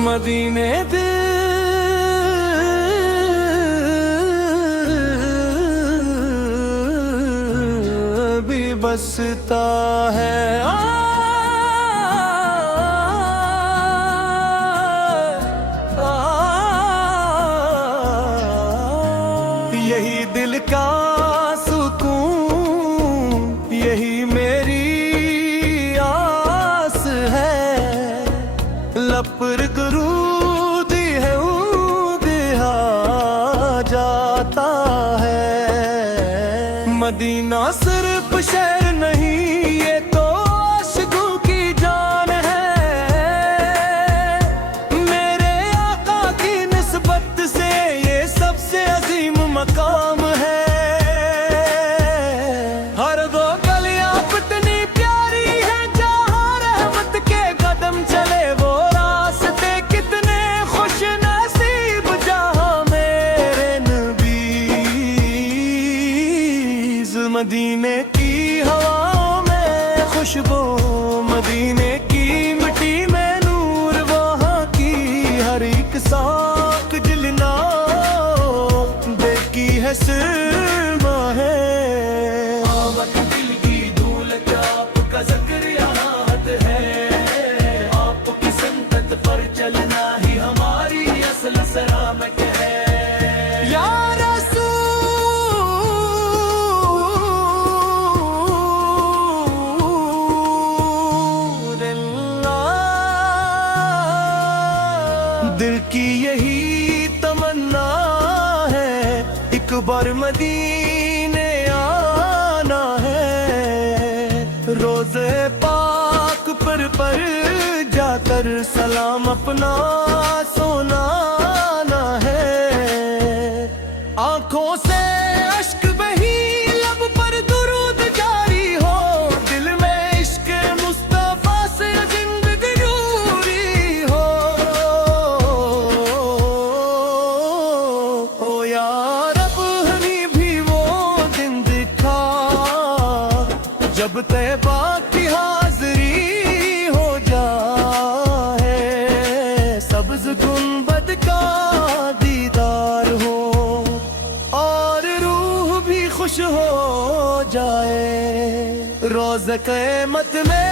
मदीने दिल भी बसता है। यही दिल का सुकून, यही मेरी आस है। लपर गरूदी है दिया जाता है। मदीना सिर्फ शहर नहीं, ये तो आशिकों की जान है। मेरे आका की निस्बत से ये सबसे अजीम मकाम है। हर दो गलियां कितनी प्यारी है, जहाँ रहमत के कदम चले वो रास्ते कितने खुश नसीब, जहाँ मेरे नबी। मदीने की हवाओं में खुशबू, मदीने की मिट्टी में नूर, वहाँ की हर एक साख जलना देखी है सिरमा है। आवत दिल की धूल का आपका ज़िक्र यहाँ हद है। आपकी संगत पर चलना ही हमारी असल सलामत है। या दिल की यही तमन्ना है, एक बार मदीने आना है। रोज़े पाक पर जाकर सलाम अपना सुनाना है। आंखों से अश्क बही, लब पर दुरूद जारी हो। दिल में इश्क मुस्तफा से जिंदगी नूरी हो। ओ यार अब हमें भी वो दिन दिखा, जब तैबा की हाज़री हो जाए। सब्ज़ गुंबद का दीदार हो और रूह भी खुश हो जाए। रोज़ क़यामत में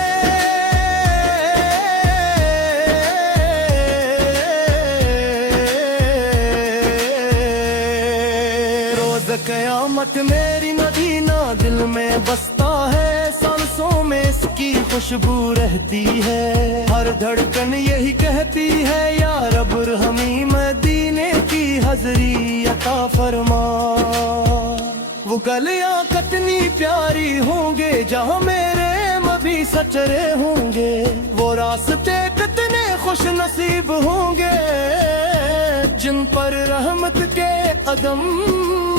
क़यामत मेरी मदीना दिल में बसता है। सांसों में इसकी खुशबू रहती है। हर धड़कन यही कहती है, या रब हमें मदीने की हाज़री अता फरमा। वो गलियां कितनी प्यारी होंगे, जहाँ मेरे मबी सचरे होंगे। वो रास्ते कितने खुश नसीब होंगे, जिन पर रहमत के कदम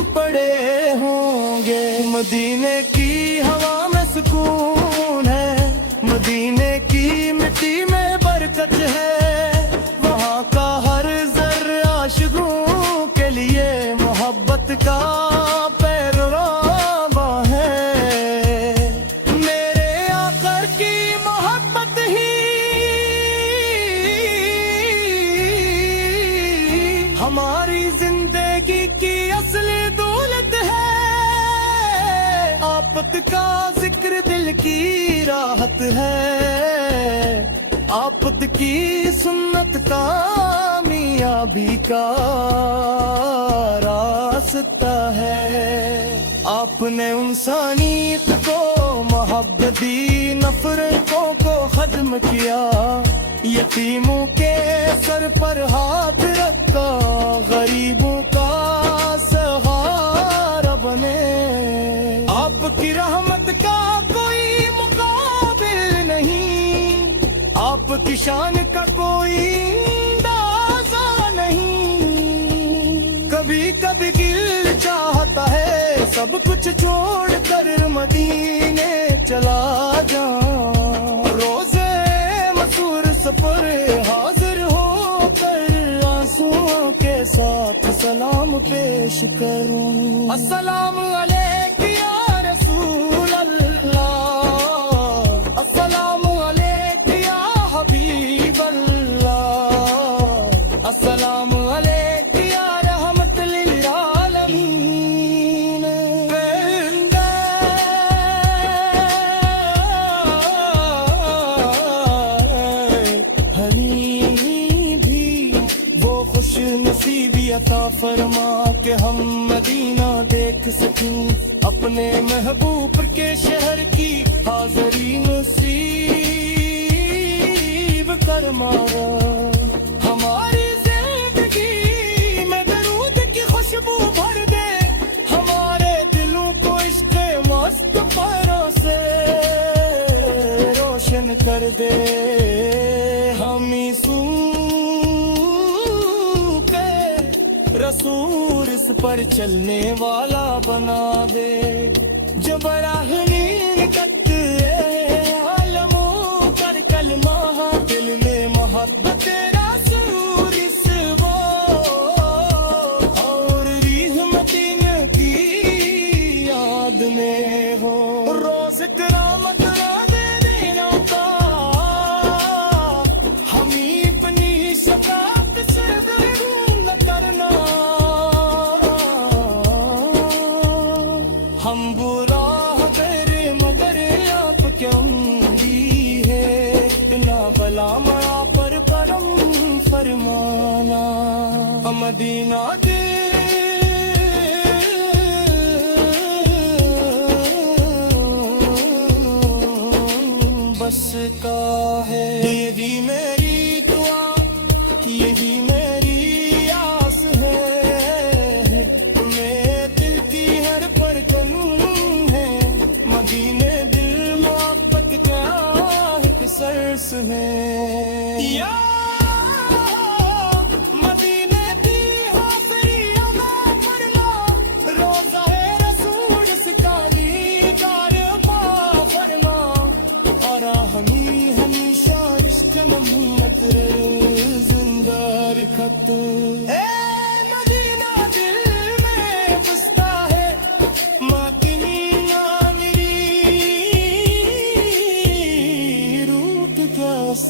पड़े होंगे। मदीने की हवा में सुकून है, मदीने की मिट्टी में बरकत है। वहाँ का हर ज़र्रा आशिकों के लिए मोहब्बत का पैगाम है। मेरे आका की मोहब्बत ही हमारी जिंदगी की असली दौलत है। आफत का जिक्र दिल की राहत है। आफत की सुन्नत कामयाबी का रास्ता है। आपने इंसानियत को मोहब्बत दी, नफरतों को खत्म किया। यतीमों के सर पर हाथ रखा, गरीबों का सहारा बने। आपकी रहमत का कोई मुकाबिल नहीं, आपकी शान का कोई अंदाज़ा नहीं। कभी कभी दिल चाहता है सब कुछ छोड़ कर मदीने चला जाऊं। रोज़े मसूर सफर हाजिर होकर आंसुओं के साथ सलाम पेश करूं। अस्सलाम अलैक या रसूल अल्लाह, अस्सलाम अलैक या हबीब अल्लाह, अस्सलाम अलैक या रहमत लिल आलमीन। खुश नसीबी अता फरमा के हम मदीना देख सकें, अपने महबूब के शहर की हाज़री नसीब फरमाया। हमारी जिंदगी में दरूद की खुशबू भर दे, हमारे दिलों को इश्क़ मस्त पैरों से रोशन कर दे। हम रसूल इस पर चलने वाला बना दे, जो बराहनी आलमो कर कलमा दिल में मोहब्बत रसूल इस वो और रीह मदीना की याद में हो। रोज़ करामत दे देना का हमी अपनी शफाअत से हम बुरा करे मगर आप क्यों दी है, इतना भला मरा पर परम फरमाना। मदीना दे बस का है, ये भी मेरी दुआ, ये भी मेरी आस है। मदीने दिल मोहब्बत क्या एक सरस है या मदीने दी हाज़रियों में पढ़ना, रोज़ा है रसूल इसका नीदार पा फरमा, और हमी हमेशा इश्क़ नमत जिंदा रखत। मदीना दिल में बसता है,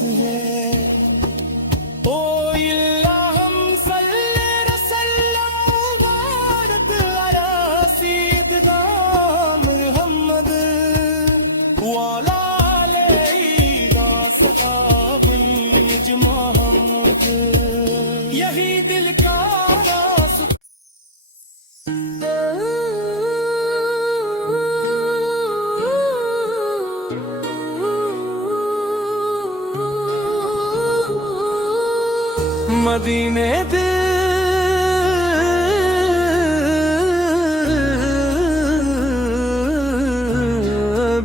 है ओ इल्लाहम सल्ले रसल्लम मुबारक अला सय्यिदना मुहम्मद वाला अलैहि सहाबुल इजमात। यही दिल का मदीने दिल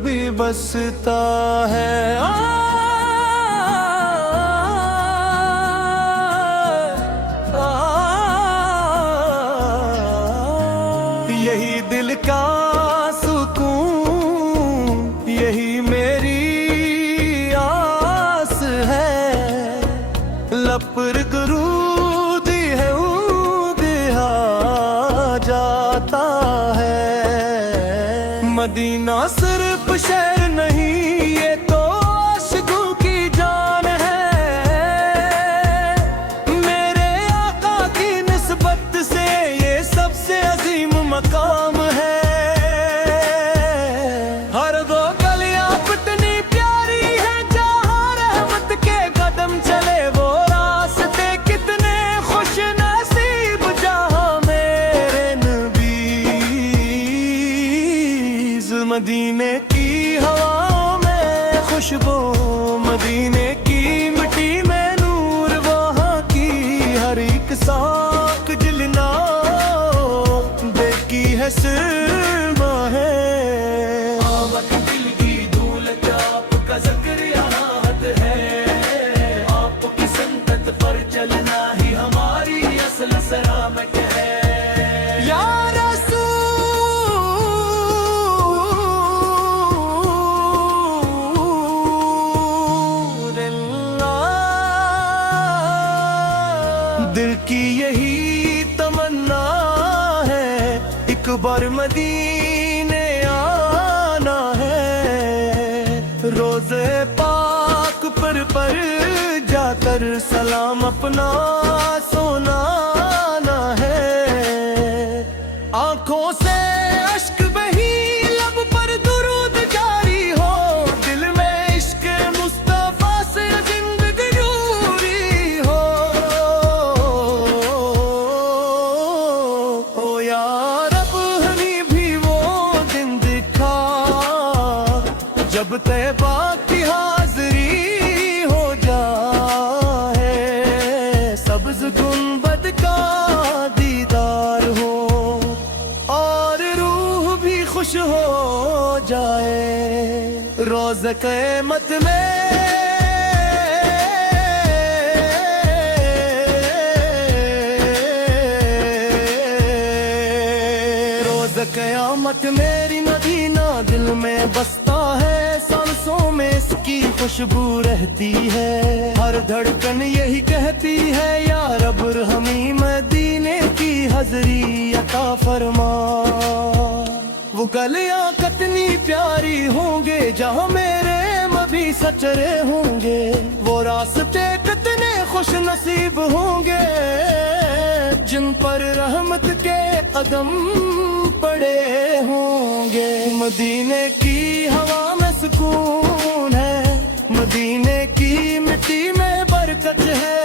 भी बसता है। यही दिल का सुकून, यही मेरी आस है। लपर गुरूदी है दिया जाता है। मदीना सिर्फ शहर नहीं, ये तो आशिकों की जान है। मेरे आका की निस्बत से ये सबसे अजीम मकाम है। हर दो गलियां कितनी प्यारी है, जहाँ रहमत के कदम चले वो मदीने की हवा में खुशबू, मदीने की मिट्टी में नूर, वहाँ की हर एक साख जलना देखी है सिरमा है। आवत दिल की दौलत आपका ज़िक्र याद है, आपकी संगत पर चलना ही हमारी असल सलामत है। दिल की यही तमन्ना बार मदीने आना है, रोज़े पाक पर जाकर सलाम अपना सुनाना है। आंखों से अश्क बही लब पर दुरूद जारी हो, दिल में इश्क मुस्तफा से जिंदगी नूरी हो। ओ यार अब हमें भी वो दिन दिखा जब तैबा की हाज़री हो जाए, सब्ज़ गुंबद का दीदार हो और रूह भी खुश हो जाए। रोज़ क़यामत में रोज़ क़यामत मेरी मदीना दिल में बसता है, सांसों में इसकी खुशबू रहती है। हर धड़कन यही कहती है या रब हमें मदीने की हज़री अता फरमा। वो गलियां कितनी प्यारी होंगे जहाँ मेरे मबी सचरे होंगे, वो रास्ते कितने खुश नसीब होंगे जिन पर रहमत के कदम पड़े होंगे। मदीने की हवा में सुकून है, मदीने की मिट्टी में बरकत है,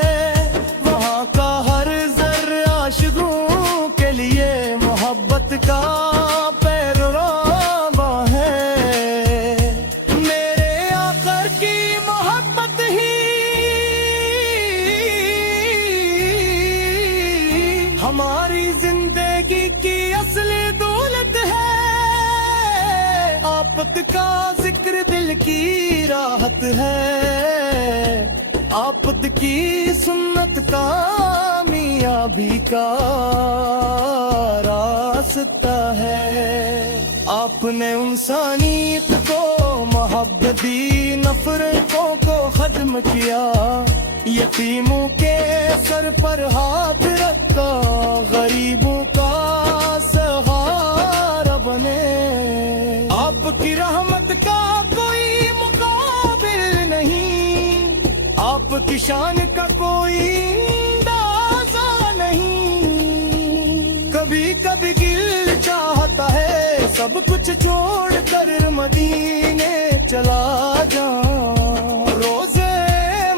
वहाँ का हर ज़र्रा आशिकों के लिए मोहब्बत का पैगाम है। मेरे आकर की मोहब्बत ही हमारी जिंदगी की असली दौलत है। आफत का जिक्र दिल की राहत है, आफत की सुन्नत कामयाबी का रास्ता है। आपने इंसानियत को मोहब्बत दी, नफरतों को खत्म किया, यतीमों के सर पर हाथ रखा, गरीबों का सहारा बने। आपकी रहमत का कोई मुकाबिल नहीं, आपकी शान का कोई अंदाजा नहीं। कभी कभी दिल चाहता है सब कुछ छोड़ कर मदीने चला जाऊं, रोज़े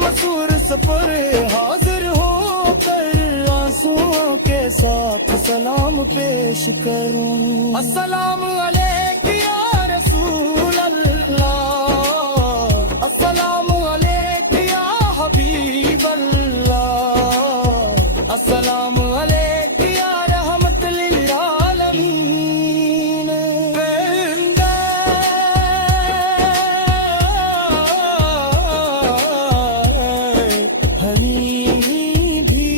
मसूर सफर हाजिर होकर आंसुओं के साथ सलाम पेश करूं। अस्सलाम अलैक या रसूल अल्लाह, अस्सलाम अलैक या हबीब अल्लाह, अस्सलाम अलैक या रहमत लिल आलमीन। हमें भी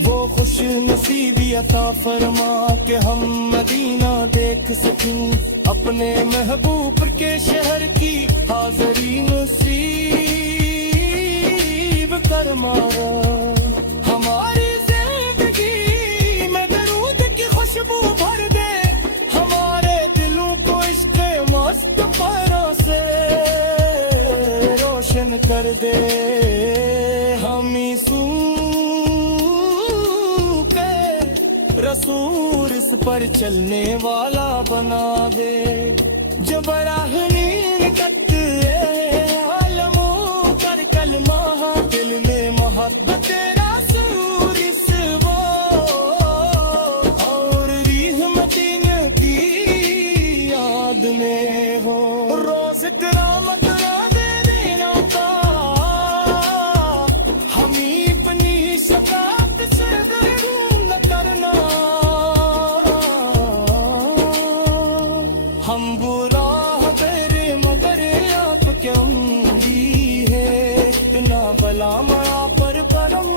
वो खुश नसीबी अता फरमा के हम मदीना देख सकें, अपने महबूब के शहर की हाज़री नसीब फरमाया। हमारी जिंदगी में दरूद की खुशबू भर दे, हमारे दिलों को इश्क़ मस्त पैरों से रोशन कर दे। हम रसूल इस पर चलने वाला बना दे, जो बराहनी तक आलमों कर कलमा दिल में मोहब्बत रसूल इस वो और रहमतीन की याद में हो। रोज़ करामत दे देना का हम अपनी शफाअत से दूर करना। हम बुरा तेरे मगर आप क्या उम्मीद है, इतना भला मरा पर परम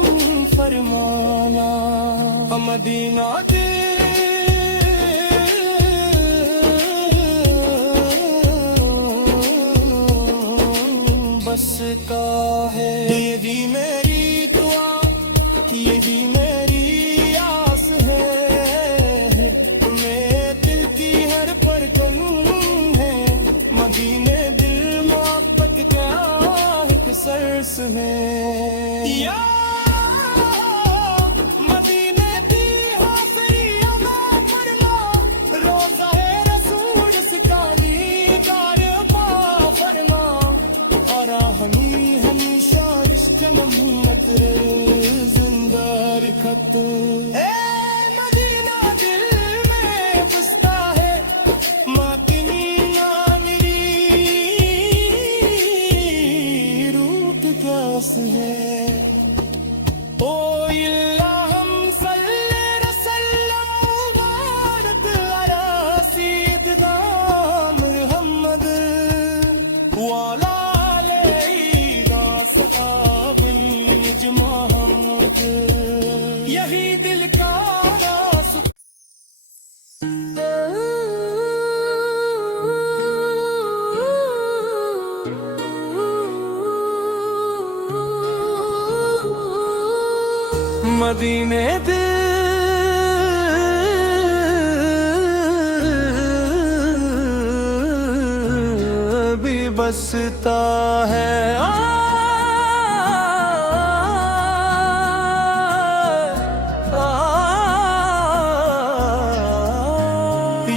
फरमाना। मदीना दे बस का है, ये भी मेरी दुआ, ये भी मेरी आस है। मैं हैं। या मदीने की हाफिया में पढ़ना, रोज़ा है रसूल सिकानी कार पा फरमा, और हमी हमेशा इश्क नमत जिंदा रखत। मदीना दिल में बसता है, माँ की नामरी रूह की प्यास है। ओ इल्लाहम सल्ले रसल्लम मुबारक अला सय्यिदना मुहम्मद वाला अलैना सहाबन अजमात। यही दिल का सुख मदीने दिल भी बसता है।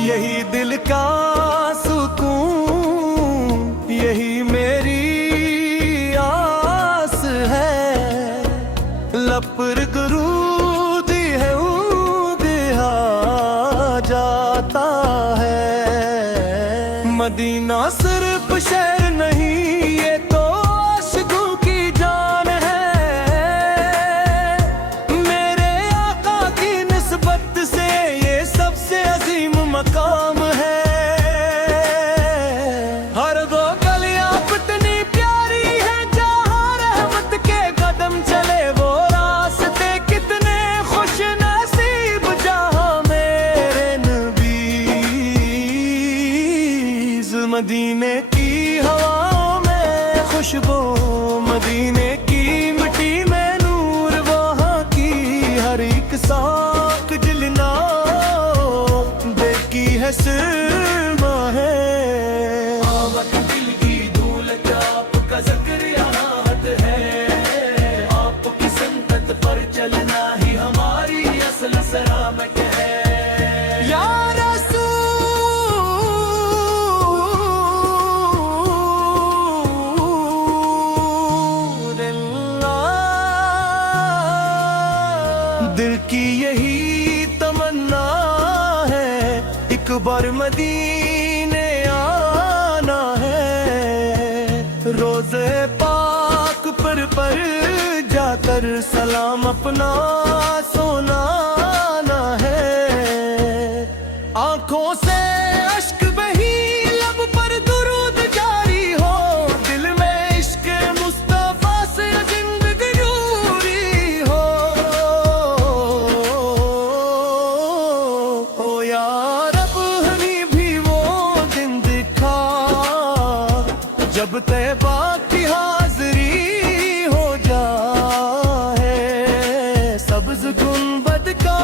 यही दिल का सुकून, यही मेरी आस है। लपर गुरूद है दिया जाता है। मदीना सिर्फ शहर नहीं, ये तो आशिकों की जान है। मेरे आका की निस्बत से ये सबसे अजीम मकाम है। हर दो गलियां कितनी प्यारी है, जहाँ रहमत के कदम चले वो रास्ते कितने खुश नसीब, जहाँ मेरे नबी। मदीने की हवा में खुशबू, मदीने की मिट्टी में नूर, वहाँ की हर एक साख जलना देखी है सिरमा है। आवत दिल की दौलत आपका ज़िक्र यहाँ है, आपकी संगत पर चलना ही हमारी असल सलामत है। या दिल की यही तमन्ना है, एक बार मदीने आना है। रोज़े पाक पर जाकर सलाम अपना सुनाना है। आंखों से अश्क बही, लब पर दुरूद जारी हो, दिल में इश्क मुस्तफा से जिंदगी नूरी हो। ओ या रब हमें भी वो दिन दिखा, जब तैबा की हाज़री हो जाए, सब्ज़ गुंबद का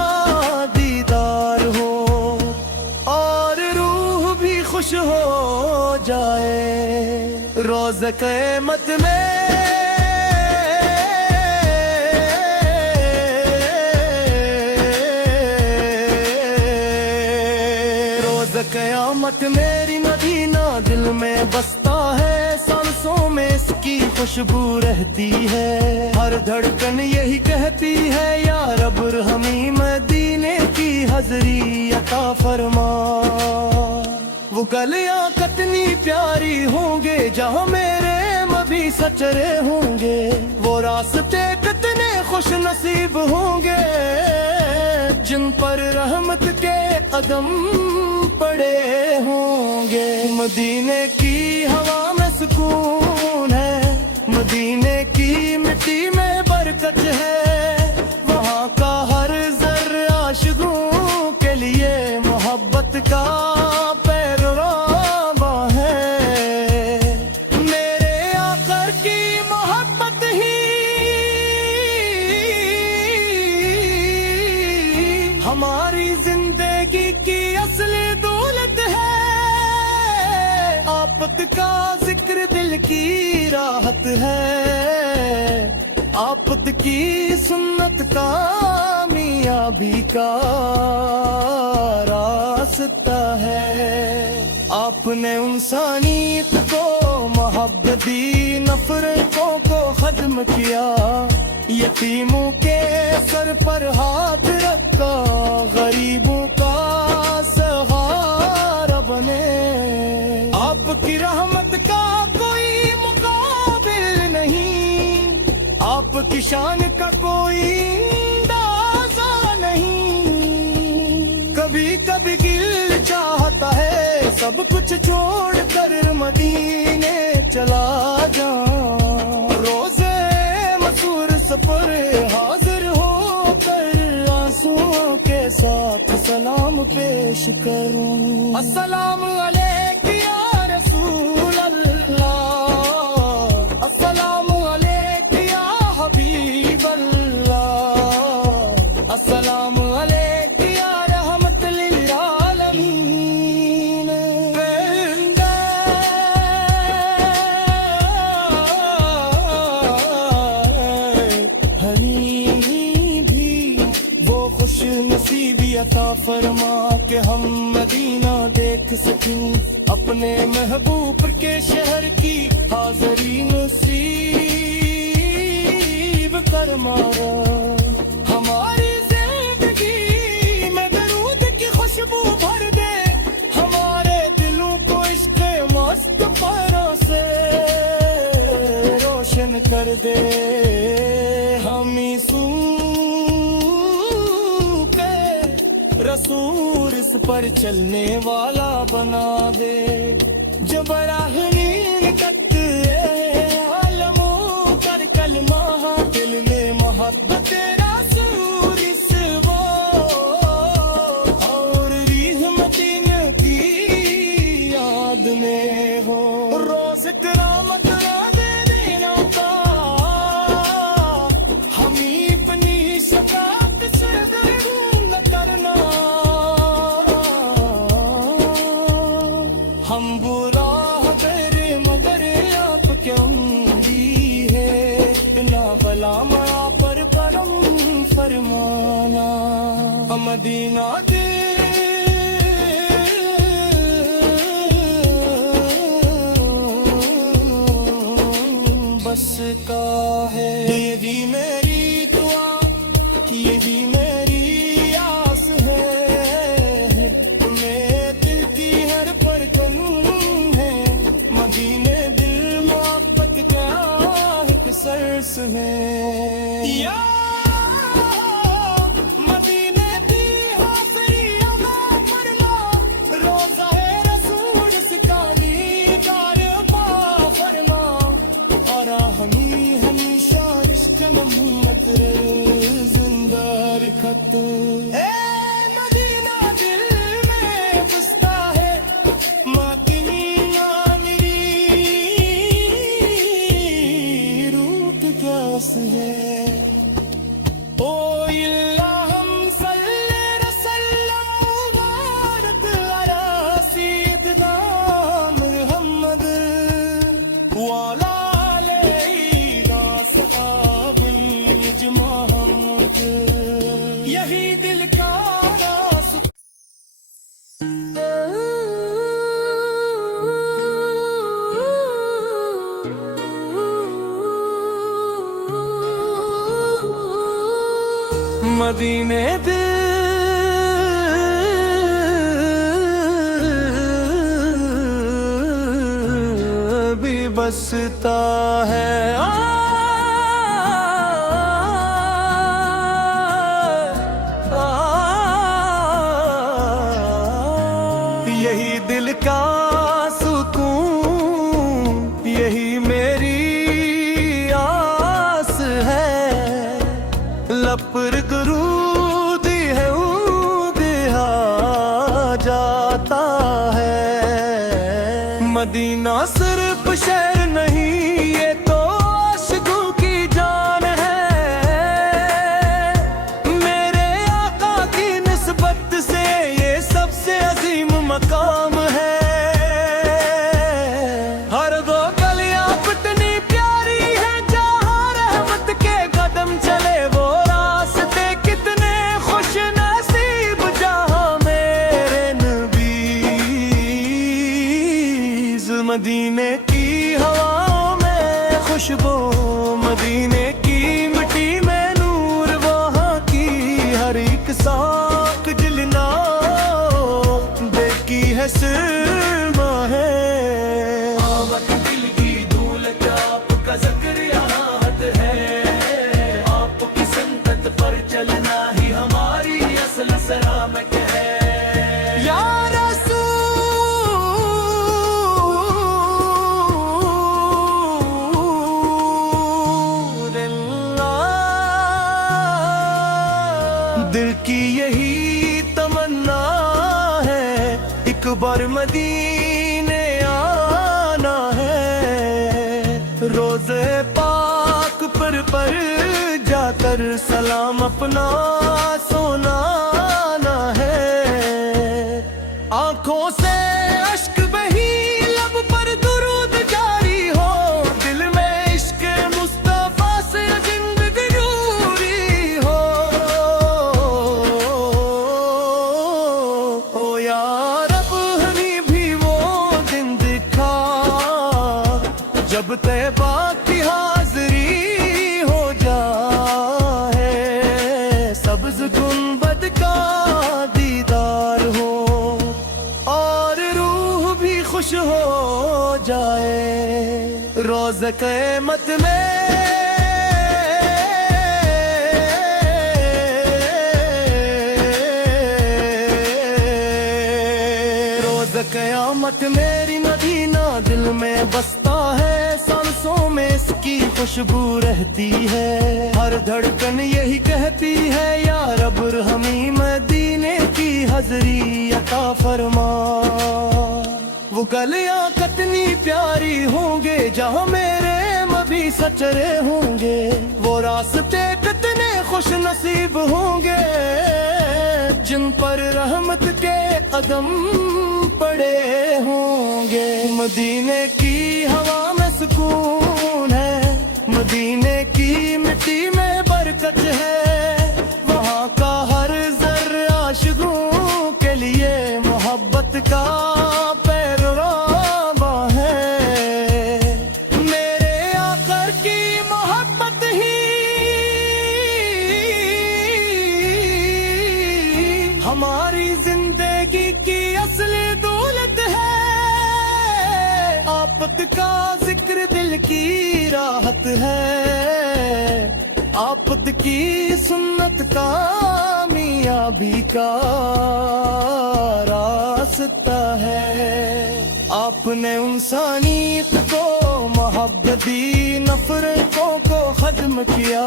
दीदार हो, और रूह भी खुश हो जाए। रोज़ क़यामत में क़यामत मेरी मदीना दिल में बसता है। सांसों में इसकी खुशबू रहती है, हर धड़कन यही कहती है, या रब हमें मदीने की हाज़री अता फरमा। वो गलियां कितनी प्यारी होंगे, जहाँ मेरे मबी सचरे होंगे। वो रास्ते कितने खुश नसीब होंगे, जिन पर रहमत के कदम पड़े होंगे। मदीने की हवा में सुकून है, मदीने की मिट्टी में बरकत है। वहाँ का हर ज़र्रा आशिकों के लिए मोहब्बत का पैगाम है। मेरे आकर की मोहब्बत ही हमारी जिंदगी की असली दौलत है। आप मोहब्बत का जिक्र दिल की राहत है, आफत की सुन्नत कामयाबी का रास्ता है। आपने इंसानियत को मोहब्बत दी, नफरतों को खत्म किया, यतीमों के सर पर हाथ रखा, गरीबों का सहारा बने। आपकी रहमत का कोई मुकाबिल नहीं, आपकी शान का कोई अंदाजा नहीं। कभी कभी दिल चाहता है सब कुछ छोड़ कर मदीने चला जाऊं, रोजे मसूर सफर हाजिर होकर आंसुओं के साथ सलाम पेश करूं। अस्सलाम अलैक या रसूल अल्लाह, अस्सलाम अलैक या हबीब अल्लाह, अस्सलाम अलैक या रहमत लिल आलमीन। हनी भी वो खुश नसीबी अता फरमा के हम मदीना देख सकें, अपने महबूब के शहर की हाज़री नसीब फरमाया। हमारी जिंदगी में दरूद की खुशबू भर दे, हमारे दिलों को इश्क़ मस्त परों से रोशन कर दे। हम रसूल इस पर चलने वाला बना दे, जो बराहनी तक आलमों कर कलमा दिल में मोहब्बत रसूल इस वो और रीह मदीना की याद में हो। रोज़ करामत दे देना का हमी अपनी शफाअत से हम बुरा करे मगर आप क्यों दी है, ना भला मरा पर परम फरमाना। मदीना दे बस का है, ये भी मेरी दुआ, ये भी मेरी आस है, मदीने दिल मोहब्बत क्या एक सरस में या मदीने दी हाज़री अदा फरमा, रोज़ा है रसूल सिकानी दार पा फरमा, और हमी हमेशा इश्क़ मोहम्मद जिंदा रखत। मदीना दिल में बसता है, है ओ इल्लाहम सल्ले रसल्लम मुबारक अला सय्यिदना मुहम्मद वाला अलैहि सहाबुल इजमात। यही दिल का रास्ता मदीने दिल भी बसता है। यही दिल का सुकून, यही मेरी आस है, लपर गुरूदी है दिया जाता है। मदीना सिर्फ शहर नहीं, ये तो आशिकों की जान है, मेरे आका की निस्बत से ये सबसे अजीम मकाम है। مدینے کی ہوا میں خوشبو، مدینے کی مٹی میں نور، وہاں کی ہر ایک ساکھ جلنا دیکھی ہے سرما ہے۔ آمد دل کی دولت آپ کا ذکر یہاں حد ہے، آپ کی سنت پر چلنا ہی ہماری اصل سلامت ہے۔ یا دل کی یہی تمنا ہے، ایک بار مدینے آنا ہے، روزے پاک پر جا کر سلام اپنا سنانا ہے۔ آنکھوں سے اشک بہی، لب پر درود جاری ہو، دل میں عشق مصطفیٰ سے زندگی جوری ہو۔ او یا رب ہمیں بھی وہ دن دکھا جب طیبہ کی حاضری ہو جائے، سبز گنبد کا دیدار ہو اور روح بھی خوش ہو جائے۔ روز قیامت میں قیامت میری مدینہ دل میں بستا ہے، سانسوں میں اس کی خوشبو رہتی ہے، ہر دھڑکن یہی کہتی ہے یا رب ہمیں مدینے کی حضری عطا فرما۔ وہ گلیاں کتنی پیاری ہوں گے جہاں میرے مبی سچرے ہوں گے، وہ راستے کتنے خوش نصیب ہوں گے جن پر رحمت کے قدم پڑے ہوں گے۔ مدینے کی ہوا میں سکون ہے، مدینے کی مٹی میں برکت ہے، وہاں کا ہر ذرہ عاشقوں کے لیے محبت کا پیغام ہے۔ میرے آقا کی محبت ہی ہماری زندگی کی اصل دولت ہے، آپت کا ذکر دل کی راحت ہے، آپت کی سنت کامیابی کا راستہ ہے۔ آپ نے انسانیت کو محبت دی، نفرتوں کو ختم کیا،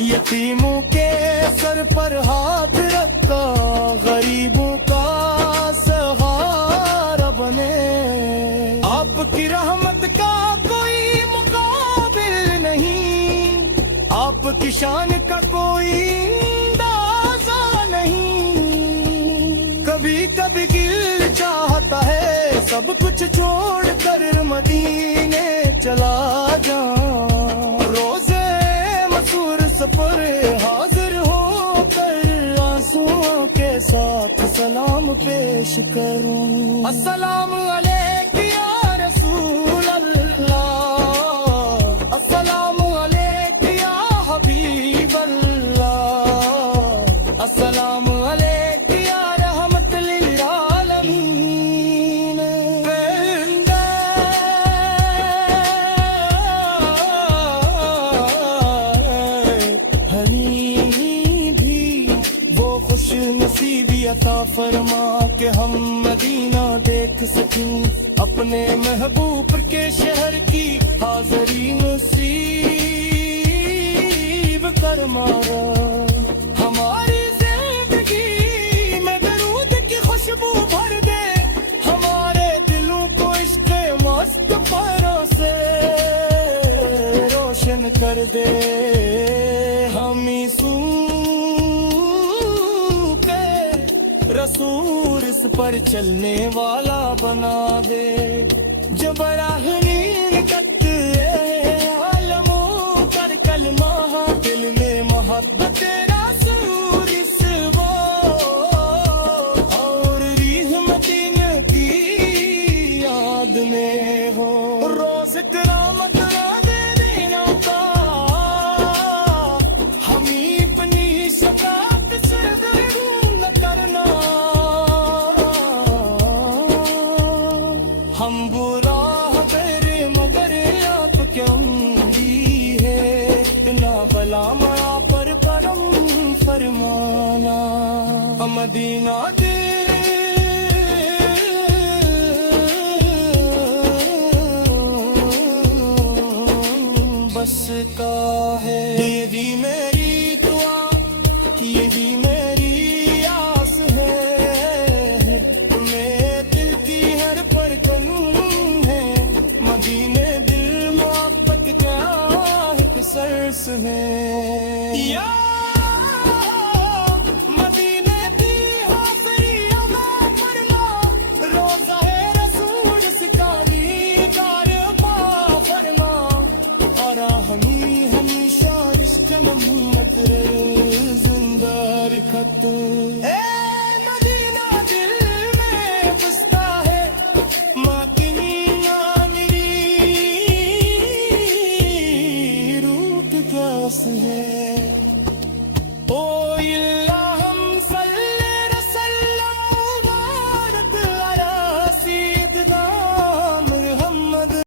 یتیموں کے سر پر ہاتھ رکھا، غریبوں کا سہارا بنے۔ آپ کی رحمت کا کوئی مقابل نہیں، آپ کی شان کا کوئی اندازہ نہیں۔ کبھی کبھی دل چاہتا ہے سب کچھ چھوڑ کر مدینے چلا جاؤں، روزے مسور سفر حاضر ہو کر آنسوؤں کے ساتھ سلام پیش کروں۔ السلام علیک یا رسول اللہ، السلام علیک یا حبیب اللہ، السلام علیک یا رحمت للعالمین۔ خوش نصیبی عطا فرما کہ ہم مدینہ دیکھ سکیں، اپنے محبوب کے شہر کی حاضری نصیب فرمایا۔ ہماری زندگی میں درود کی خوشبو بھر دے، ہمارے دلوں کو عشق مست پروں سے روشن کر دے، ہمیں رسول اس پر چلنے والا بنا دے، جو براہ نیکت عالموں پر کلمہ دل میں محبت رسول اس اور ریح مدینہ کی یاد میں کا ہے. یہ بھی میری دعا, یہ بھی میری آس ہے, میں دل کی ہر پرکن ہے, مدینے دل محبت کا ایک سرس ہے. یا مدینے کی حاضریوں میں فرما, روزہ رسول سکانی دار پا فرما, اور ہمیشہ عشق محمد زندہ رکھت. اے مدینہ دل میں بستا ہے, ماں کی میری روح کی پیاس ہے. او